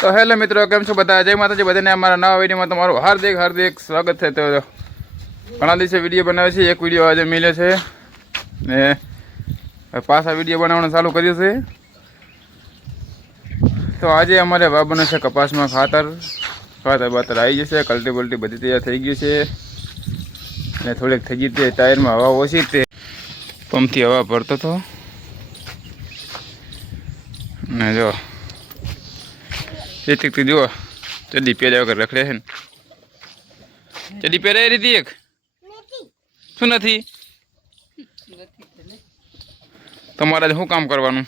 તો હેલો મિત્રો, કેમ છો બધા? જય માતાજી, બધાને અમારા નવા વિડીયોમાં તમારું હાર્દિક હાર્દિક સ્વાગત છે. તો ઘણા દિવસે વીડિયો બનાવે છે, એક વીડિયો આજે મિલ્યો છે. ને પાછા વીડિયો બનાવવાનું ચાલુ કર્યું છે. તો આજે અમારે બાબાનું છે કપાસમાં ખાતર. ખાતર બાતર આવી જશે, કલ્ટી બલ્ટી બધી તૈયાર થઈ ગયું છે. અને થોડીક થઈ ગઈ તે ટાયરમાં હવા ઓછી તે પંપથી હવા ભરતો હતો. ને જો એક જુઓ ચડી પહેર્યા વગર રખડે છે ને ચડી પહેરાય રીતિ એક શું નથી તમારે શું કામ કરવાનું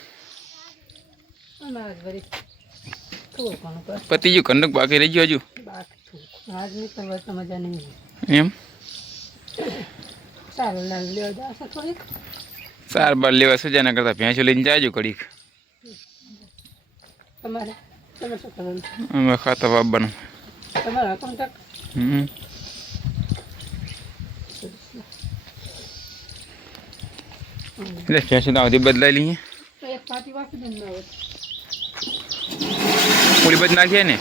પતિ ગયું કંડક બાકી રહી ગયું હજુ તો એમ સારું બાર લેવા સજા ના કરતા ભેંસો લઈને જાજો કડીક તમારે તમે શું કરવાનું અમે ખાતા બાબાનું તમારા કોન્ટેક્ટ હમ એટલે તો આવતી બદલાઈ લઈએ પૂરી બધ નાખીએ ને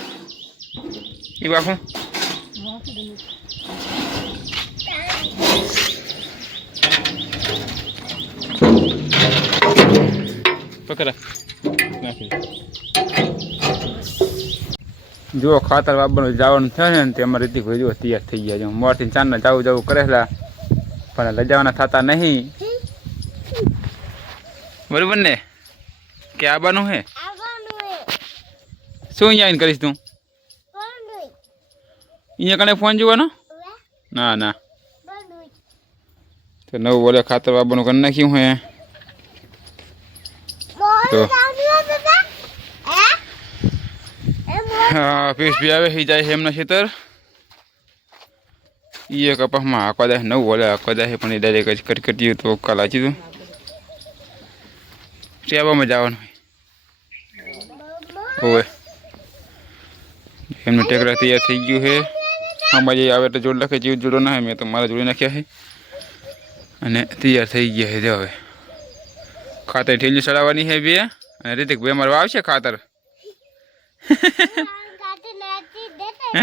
એ વાખું વાપરી દે ને. પકડા નાખી જુઓ, ખાતર વાપરવાનું જવાનું થયું ને તેમાં અમારી રીતે જુઓ, તૈયાર થઈ ગયા છે. મોરથી ચાંદના જવું જવું કરેલા પણ લજાવાના જવાના થતા નહીં. બરોબર ને? કે આવવાનું હે? શું અહીંયા આવીને કરીશ તું? અહીંયા કણે ફોન જોવાનો? ના ના. તો નવું બોલે, ખાતર વાપરવાનું કરી નાખ્યું હે. તો હા પીસ બી આવે હી જાય છે એમના ખેતર એ કપાસમાં આખવા દે નવું બોલે આખવા દે પણ એ ડાયરેક્ટ જ કટકટ્યું તો કાલ આચી તું ટેવામાં જવાનું હોય એમનું ટેકરા તૈયાર થઈ ગયું છે આમાં જે આવે તો જોડ નાખે જેવું જોડો ના હોય મેં તો મારા જોડી નાખ્યા છે અને તૈયાર થઈ ગયા છે જો હવે ખાતર ઠેલી ચડાવવાની છે બે અને રીતિક બે મારવા આવશે ખાતર હે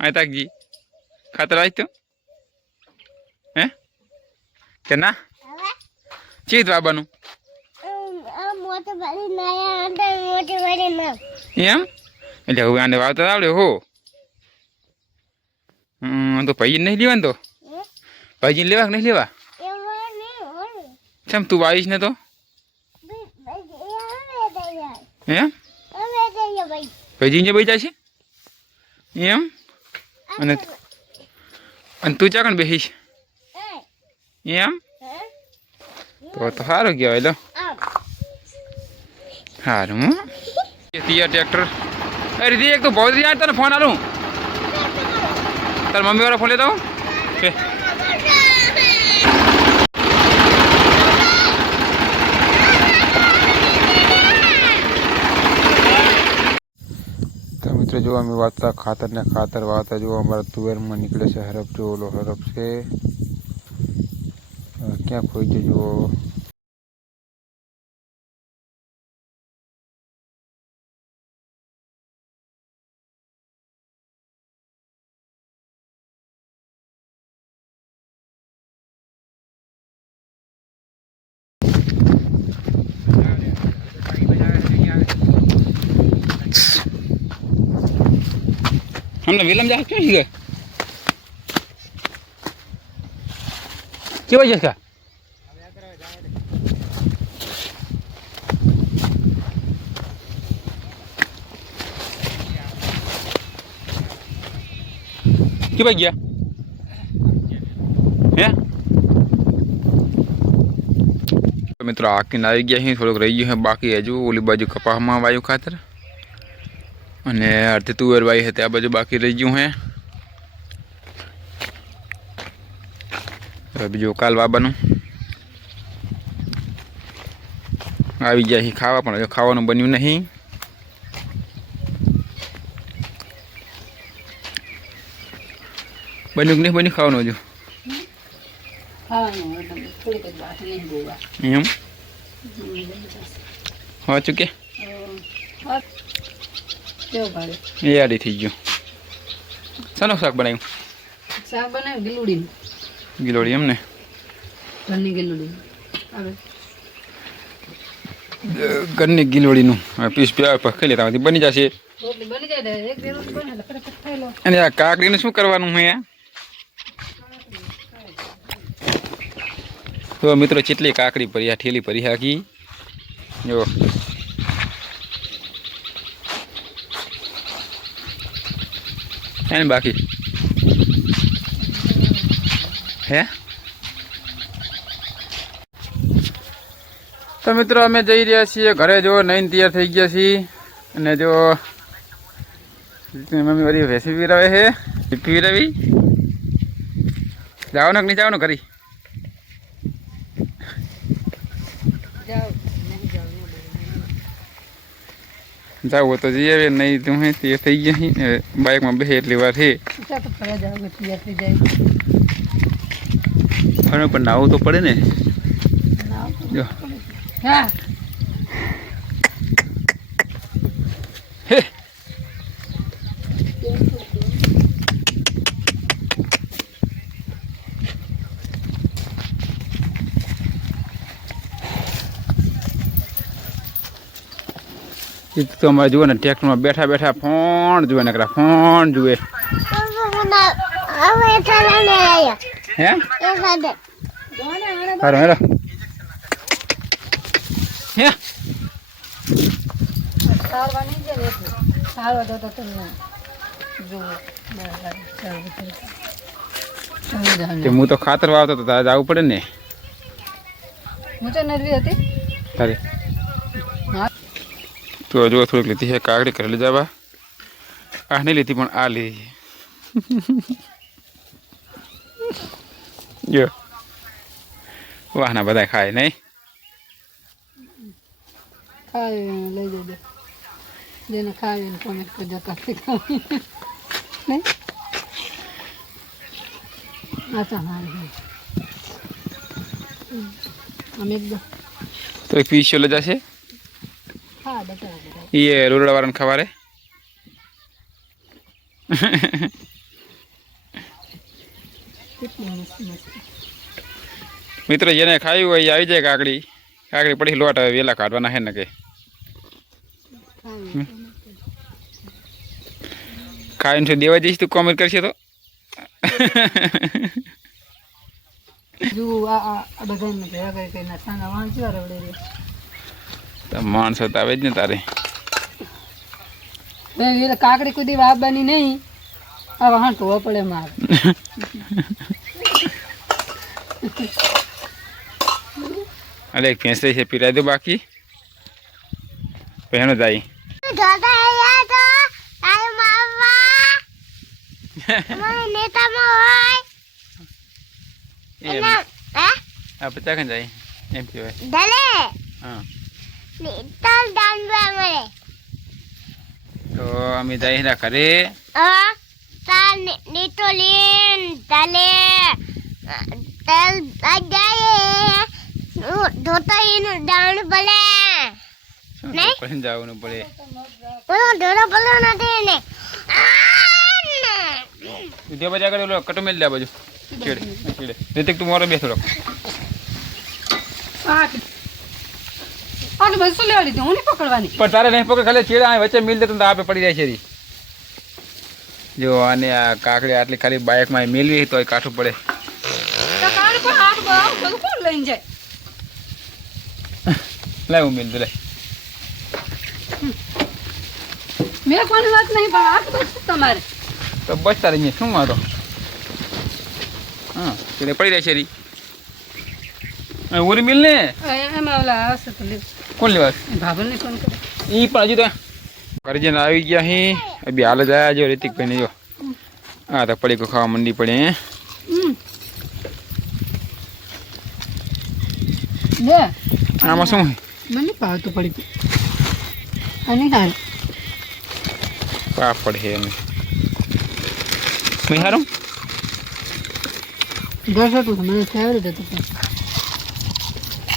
આ તાકજી ખાતર આવી તું હે કે ના ચીત બાબાનું એમ એટલે હવે આને વાવતા આવડે હો તો ભાઈ નહીં લેવા તો ભાઈજી લેવા કે નહીં લેવા કેમ તું તો એમ ભાઈજી જે બેઠા છે એમ? અને અને તું ચાકણ બેસીશ એમ? તો તો સારું કહેવાય, લો. સારું હં તૈયાર ટ્રેક્ટર. અરે દી એક તો બહુ યાર તને ફોન આલું. તાર મમ્મી વાળા ફોન લેતા હું મિત્રો, જો અમે વાંચતા ખાતરને ખાતર વાવતા, જો અમારા તુવેરમાં નીકળે છે હરફ, જો ઓલો હરફ છે. ક્યાં ખોઈ ગયો હમણાં વિલમ જહાજ ક્યાં છે કેવા જશે કેવા ગયા હે મિત્રો આખીને આવી ગયા છે થોડુંક રહી ગયું છે બાકી હજુ ઓલી બાજુ કપાસમાં વાયુ ખાતર અને અડધી તુવેર વાઈ હતી આ બાજુ બાકી રહી ગયું હે. બીજું કાલ બાબાનું આવી ગયા છે ખાવા પણ ખાવાનું બન્યું નહીં. બન્યું કે નહીં? બન્યું ખાવાનું હજુ? એમ? હા. ચૂકે આડી થઈ ગયું. શાનું શાક બનાવ્યું શાક બનાવ્યું ગીલોડી ગિલોડી એમ ને ઘરની ગીલોડી ઘરની ગિલોડીનું. પીસ ખાઈ લેતા બની જશે. અને આ કાકડીને શું કરવાનું છે તો મિત્રો ચેટલી કાકડી પરી આ ઠેલી પરી હાકી. જો. એને બાકી? હે? તો મિત્રો અમે જઈ રહ્યા છીએ. ઘરે જો નઈને તૈયાર થઈ ગયા છીએ. અને જો મમ્મી બધી ભેંસી પીરાવે છે. પીરાવી જવાનું કે નહીં ને કરી જાઓ નહીં જાઓ ન જાવું તો જઈ આવે નહીં તો હે તે થઈ ગયા હી હવે બાઇકમાં બેસે એટલી વાર છે જાય. પણ પણ નાવું તો પડે ને. ના જો. હા. એ તો અમારે જુઓ ને ટ્રેક્ટરમાં બેઠા બેઠા ફોન જુએ નકરા ફોન જુએ. હે? સારું હેલો. હે? હું તો ખાતર વાવતો તો તારે જવું પડે ને. હું તો નરવી હતી. તારે તો હજુ થોડીક લીધી છે કાકડી કરી જવા આ નહીં લીધી પણ આ લીધી જો. વાહના બધા ખાય નહીં. લઈ જજો જેને ખાવી કોમેન્ટ કરજો કાપી ખાવી નહીં? અચ્છા હા અમે એકદમ તો પીસ લઈ જશે? હા બતાવો. એ રોરડા વાળાને ખવારે મિત્ર જેને ખાવી હોય એ આવી જાય કાકડી કાકડી પડી લોટ આવે વેલા કાઢવાના હે ને કે ખાઈને શું દેવા જઈશ તું કોમેન્ટ કરશે તો માણસો તો આવે જ ને તારે બે કાકડી કુદી વાવવાની નહીં. આ વાહન ટોવા પડે માર. અરે એક ભેંસ રહી છે પીરાઈ દો બાકી. પહેણો જાય. પચાસ જાય. એમ કહેવાય. હા. તો અમે જઈએ એના ઘરે. દાણ ભલે. શું નહીં? પછી જવાનું પડે ઓલો ઢોરો ભલો નથી ને. બાજુ ઓલો કટો મેલ દે બાજુ. ચીડે ચીડે. રીતિક તું મારો બે થોડો આ આને બસો લેવા લીધી હું નહીં પકડવાની. પણ તારે નહીં પકડ ખાલી ચીડે આ વચ્ચે મિલ દે તો આપે પડી જાય છે જો આને આ કાકડી આટલી ખાલી બાઇકમાં મેલવી તો કાઠું પડે. લઈને જાય? લાવ હું મેલ દે લે મેં કોની વાત નહીં પણ હાથ બસ તમારે. તો બસ તારે અહીંયા શું વાંધો? હા ચીડે પડી જાય છે રી. ઉરી મિલ ને? એમાં ઓલા આવશે તો લે. કોણ લેવા ભાભરને ફોન કરે ઈ પણ હજુ તો કરજણ આવી ગયા અહીં અભી હાલ જ આવ્યા જો રિતિકભાઈ ને જો. હા તો પડી ખાવા મંડી પડે હે. લે. આમાં શું મને ભાવતું પડી અને હાલ. પાપડ છે એમ. મેં હારું? દસ હતું મને ફેવરેટ હતું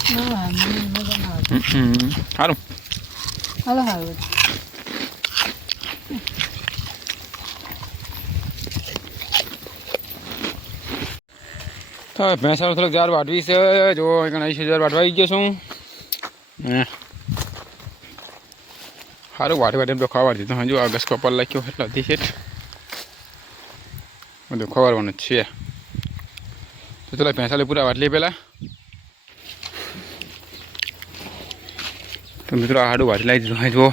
હા મને મજા સારું હાલો હાલો તો ભેંસાનો થોડોક જાર વાટવી છે. જો એસી હજાર વાટવાઈ ગયો છું. સારું વાટી વાટીને તો ખાવા દીધું. હજુ આ કપાલ લખ્યો એટલા હતી છે બધું ખવાડવાનું છે. તો ચાલો ભેંસાલી પૂરા વાટલી પહેલાં. તો મિત્રો આ હાડું વાટલાઈ જો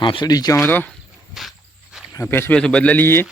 હાંસડી ગયો તો પેસું પેસું બદલાઈ લઈએ.